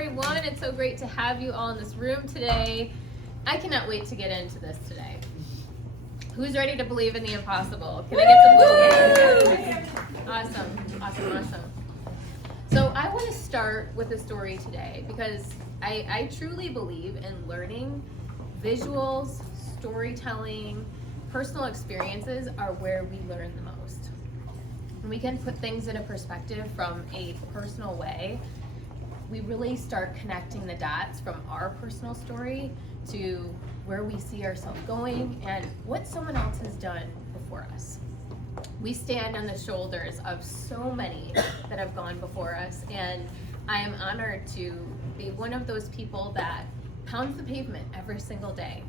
everyone. It's so great to have you all in this room today. I cannot wait to get into this today. Who's ready to believe in the impossible? Can I get some woo? Awesome. So I want to start with a story today because I truly believe in learning. Visuals, storytelling, personal experiences are where we learn the most. When we can put things in a perspective from a personal way, we really start connecting the dots from our personal story to where we see ourselves going and what someone else has done before us. We stand on the shoulders of so many that have gone before us, and I am honored to be one of those people that pounds the pavement every single day.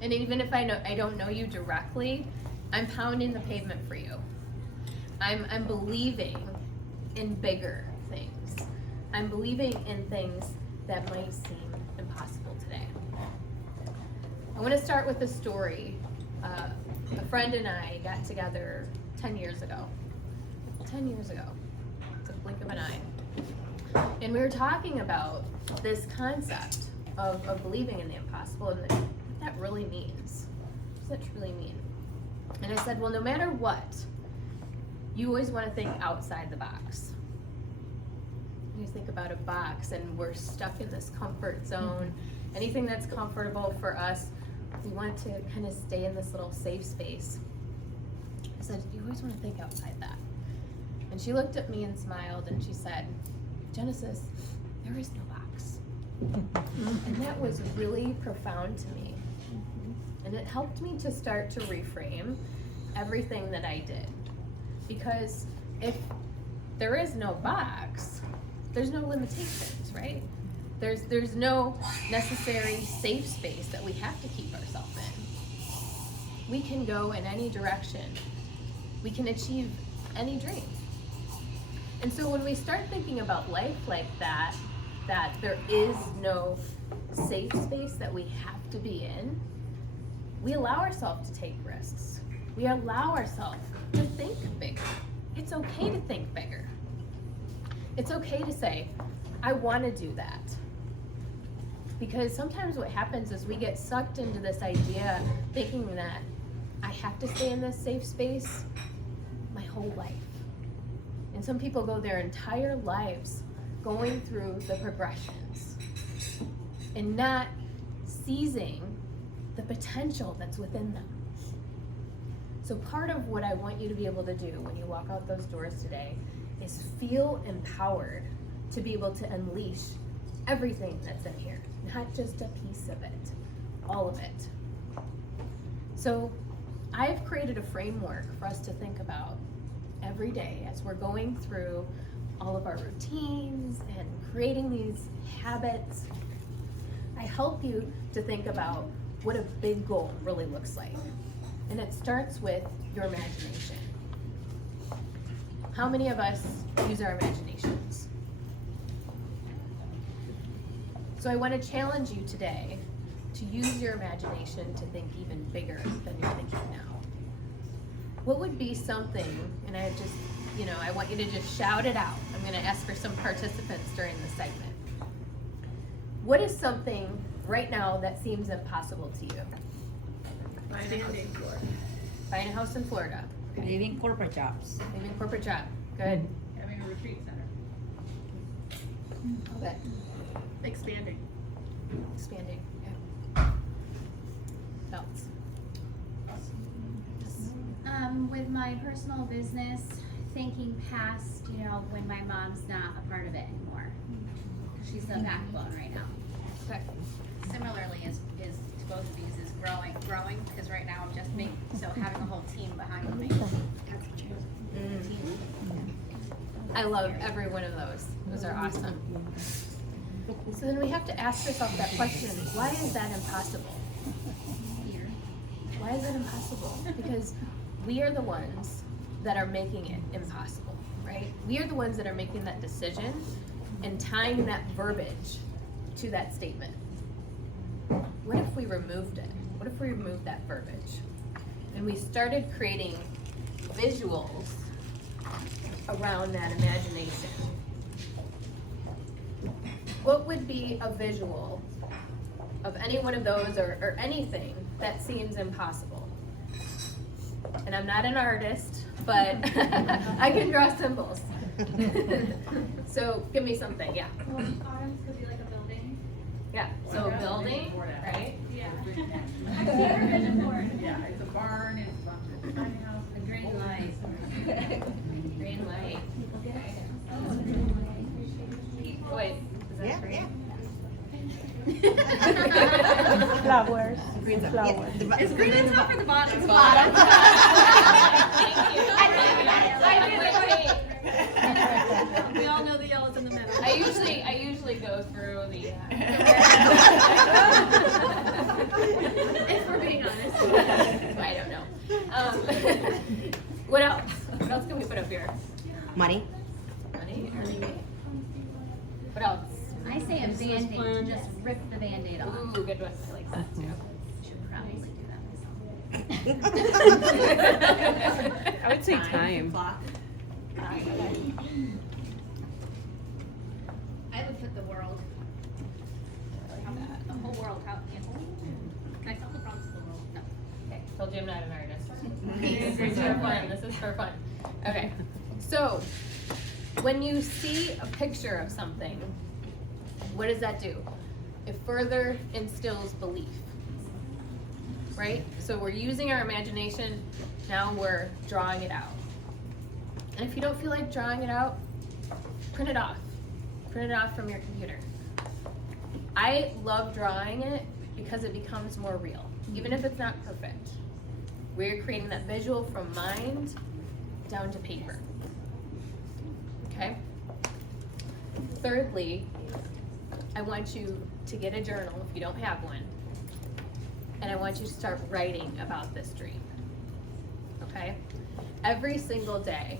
And even if I don't know you directly, I'm pounding the pavement for you. I'm believing in bigger things. I'm believing in things that might seem impossible today. I want to start with a story. A friend and I got together 10 years ago. 10 years ago. It's a blink of an eye. And we were talking about this concept of believing in the impossible and what that really means. What does that truly mean? And I said, well, no matter what, you always want to think outside the box. You think about a box and we're stuck in this comfort zone. Anything that's comfortable for us, we want to kind of stay in this little safe space. I said, you always want to think outside that. And she looked at me and smiled and she said, Genesis, there is no box. And that was really profound to me. And it helped me to start to reframe everything that I did. Because if there is no box, there's no limitations, right? There's no necessary safe space that we have to keep ourselves in. We can go in any direction. We can achieve any dream. And so when we start thinking about life like that there is no safe space that we have to be in, we allow ourselves to take risks. We allow ourselves to think bigger. It's okay to think bigger. It's okay to say, I want to do that. Because sometimes what happens is we get sucked into this idea thinking that I have to stay in this safe space my whole life. And some people go their entire lives going through the progressions and not seizing the potential that's within them. So part of what I want you to be able to do when you walk out those doors today is feel empowered to be able to unleash everything that's in here, not just a piece of it, all of it. So I've created a framework for us to think about every day as we're going through all of our routines and creating these habits. I help you to think about what a big goal really looks like. And it starts with your imagination. How many of us use our imaginations? So I want to challenge you today to use your imagination to think even bigger than you're thinking now. What would be something, and I want you to just shout it out. I'm going to ask for some participants during this segment. What is something right now that seems impossible to you? Buying a house in Florida. Okay. Leaving corporate jobs. Leaving corporate job. Good. Having a retreat center. Good. Expanding. Yeah. Belts. With my personal business, thinking past, when my mom's not a part of it anymore. She's the backbone right now. Okay. Similarly, is to both of these is growing because right now I'm just me. So having a whole team behind me. I love every one of those. Those are awesome. So then we have to ask ourselves that question, why is that impossible? Why is it impossible? Because we are the ones that are making it impossible, right? We are the ones that are making that decision and tying that verbiage to that statement. What if we removed it? What if we removed that verbiage? And we started creating visuals around that imagination. what would be a visual of any one of those or anything that seems impossible? And I'm not an artist, but I can draw symbols. So give me something, yeah. Well, autumns could be like a building. Yeah, so a building, right? Yeah. I've never been before. Yeah, it's a barn, it's a bunch of tiny houses. A green light. Green light. Wait, is that green? Flowers. Green's Flowers. Is green on top or the bottom? Thank you. We all know the yellow's in the middle. I usually go through the. If we're being honest. I don't know. What else? What else can we put up here? Money. Money or what else? I say a Band-Aid, just rip the Band-Aid off. Ooh, good one. I like that too. Should probably do that myself. I would say time. I would put the world. The whole world. How? Yeah. Can I solve the problems of the world? No. Okay, told you I'm not an artist. This is for fun. This is for fun. Okay, so when you see a picture of something, what does that do? It further instills belief, right? So we're using our imagination, now we're drawing it out. And if you don't feel like drawing it out, print it off. Print it off from your computer. I love drawing it because it becomes more real, even if it's not perfect. We're creating that visual from mind down to paper. Okay? Thirdly, I want you to get a journal if you don't have one, and I want you to start writing about this dream. Okay? Every single day,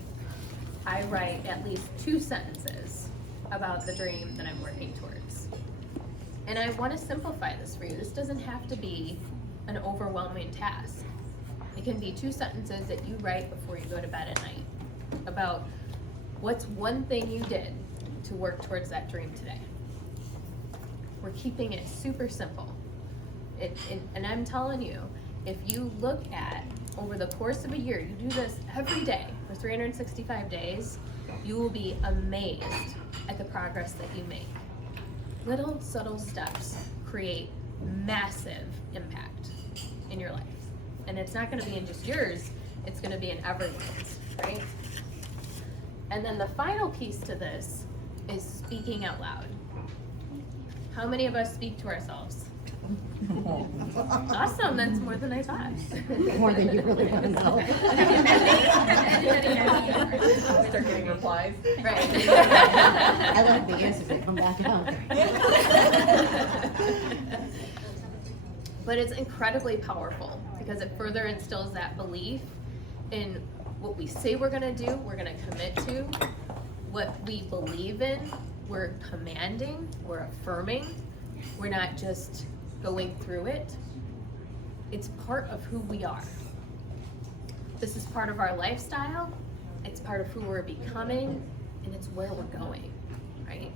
I write at least 2 sentences about the dream that I'm working towards. And I want to simplify this for you. This doesn't have to be an overwhelming task. It can be 2 sentences that you write before you go to bed at night about what's one thing you did to work towards that dream today. We're keeping it super simple. And I'm telling you, if you look at over the course of a year, you do this every day for 365 days, you will be amazed at the progress that you make. Little subtle steps create massive impact in your life. And it's not gonna be in just yours, it's gonna be in everyone's, right? And then the final piece to this is speaking out loud. How many of us speak to ourselves? Awesome, that's more than I thought. More than you really want to know. Start getting replies. Right. I like the answers that come back out. But it's incredibly powerful because it further instills that belief in what we say we're gonna do, we're gonna commit to, what we believe in, we're commanding, we're affirming, we're not just going through it. It's part of who we are. This is part of our lifestyle, it's part of who we're becoming, and it's where we're going, right?